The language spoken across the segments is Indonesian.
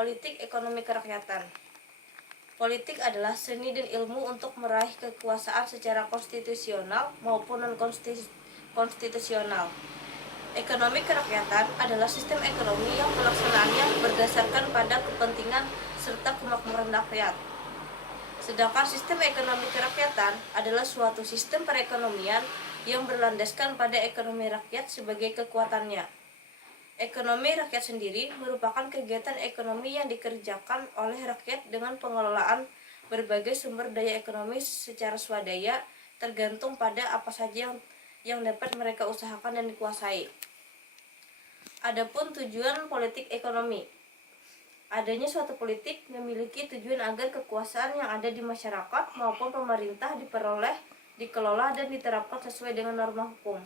Politik ekonomi kerakyatan. Politik adalah seni dan ilmu untuk meraih kekuasaan secara konstitusional maupun non-konstitusional. Ekonomi kerakyatan adalah sistem ekonomi yang pelaksanaannya berdasarkan pada kepentingan serta kemakmuran rakyat. Sedangkan sistem ekonomi kerakyatan adalah suatu sistem perekonomian yang berlandaskan pada ekonomi rakyat sebagai kekuatannya. Ekonomi rakyat sendiri merupakan kegiatan ekonomi yang dikerjakan oleh rakyat dengan pengelolaan berbagai sumber daya ekonomi secara swadaya, tergantung pada apa saja yang dapat mereka usahakan dan dikuasai. Adapun tujuan politik ekonomi. Adanya suatu politik memiliki tujuan agar kekuasaan yang ada di masyarakat maupun pemerintah diperoleh, dikelola, dan diterapkan sesuai dengan norma hukum.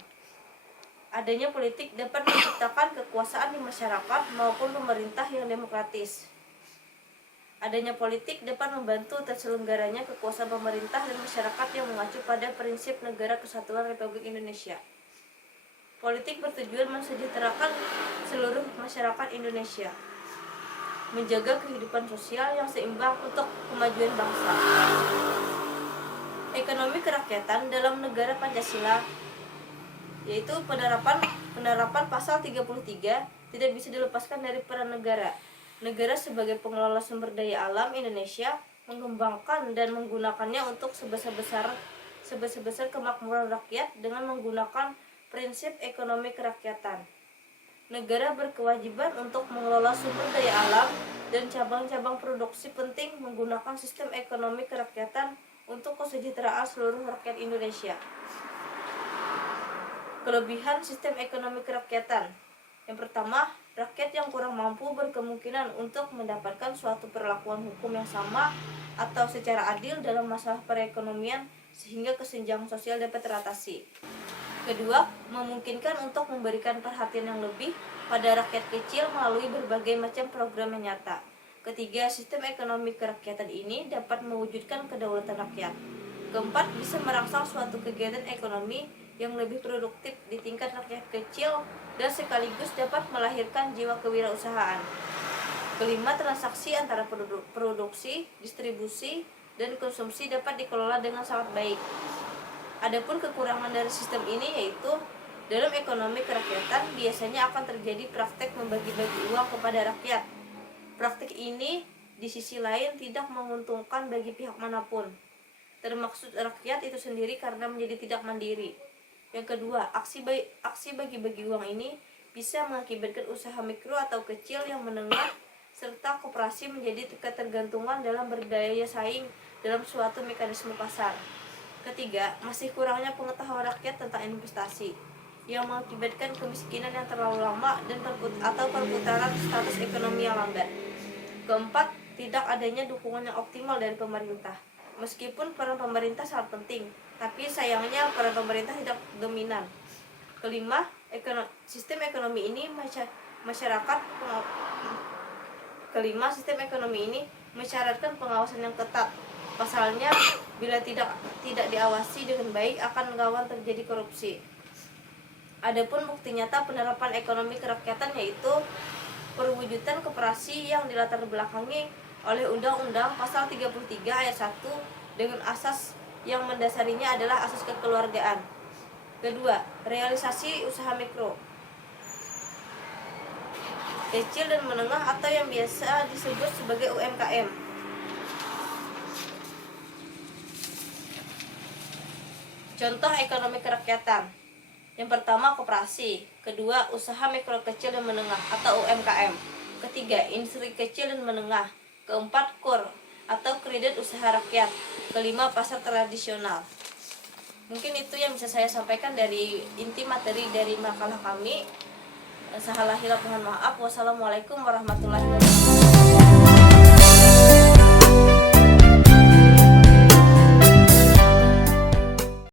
Adanya politik dapat menciptakan kekuasaan di masyarakat maupun pemerintah yang demokratis. Adanya politik dapat membantu terselenggaranya kekuasaan pemerintah dan masyarakat yang mengacu pada prinsip Negara Kesatuan Republik Indonesia. Politik bertujuan mensejahterakan seluruh masyarakat Indonesia, menjaga kehidupan sosial yang seimbang untuk kemajuan bangsa. Ekonomi kerakyatan dalam negara Pancasila, yaitu penerapan pasal 33 tidak bisa dilepaskan dari peran negara. Negara sebagai pengelola sumber daya alam Indonesia mengembangkan dan menggunakannya untuk sebesar-besar kemakmuran rakyat dengan menggunakan prinsip ekonomi kerakyatan. Negara berkewajiban untuk mengelola sumber daya alam dan cabang-cabang produksi penting menggunakan sistem ekonomi kerakyatan untuk kesejahteraan seluruh rakyat Indonesia. Kelebihan sistem ekonomi kerakyatan. Yang pertama, rakyat yang kurang mampu berkemungkinan untuk mendapatkan suatu perlakuan hukum yang sama atau secara adil dalam masalah perekonomian sehingga kesenjangan sosial dapat teratasi. Kedua, memungkinkan untuk memberikan perhatian yang lebih pada rakyat kecil melalui berbagai macam program yang nyata. Ketiga, sistem ekonomi kerakyatan ini dapat mewujudkan kedaulatan rakyat. Keempat, bisa merangsang suatu kegiatan ekonomi yang lebih produktif di tingkat rakyat kecil dan sekaligus dapat melahirkan jiwa kewirausahaan. Kelima, transaksi antara produksi, distribusi, dan konsumsi dapat dikelola dengan sangat baik. Adapun kekurangan dari sistem ini yaitu dalam ekonomi kerakyatan biasanya akan terjadi praktek membagi-bagi uang kepada rakyat. Praktek ini di sisi lain tidak menguntungkan bagi pihak manapun, termaksud rakyat itu sendiri karena menjadi tidak mandiri. Yang kedua, aksi bagi-bagi uang ini bisa mengakibatkan usaha mikro atau kecil yang menengah serta koperasi menjadi ketergantungan dalam berdaya saing dalam suatu mekanisme pasar. Ketiga, masih kurangnya pengetahuan rakyat tentang investasi yang mengakibatkan kemiskinan yang terlalu lama dan perputaran status ekonomi yang lambat. Keempat, tidak adanya dukungan yang optimal dari pemerintah. Meskipun peran pemerintah sangat penting, tapi sayangnya peran pemerintah tidak dominan. Kelima, sistem ekonomi ini mensyaratkan pengawasan yang ketat. Pasalnya, bila tidak diawasi dengan baik akan rawan terjadi korupsi. Adapun bukti nyata penerapan ekonomi kerakyatan yaitu perwujudan koperasi yang dilatar belakangi oleh Undang-Undang Pasal 33 Ayat 1 dengan asas yang mendasarinya adalah asas kekeluargaan. Kedua, realisasi usaha mikro, kecil dan menengah atau yang biasa disebut sebagai UMKM. Contoh ekonomi kerakyatan. Yang pertama, koperasi. Kedua, usaha mikro kecil dan menengah atau UMKM. Ketiga, industri kecil dan menengah. Keempat, KUR atau kredit usaha rakyat. Kelima, pasar tradisional. Mungkin itu yang bisa saya sampaikan dari inti materi dari makalah kami. Salah hilaf mohon maaf. Wassalamualaikum warahmatullahi wabarakatuh.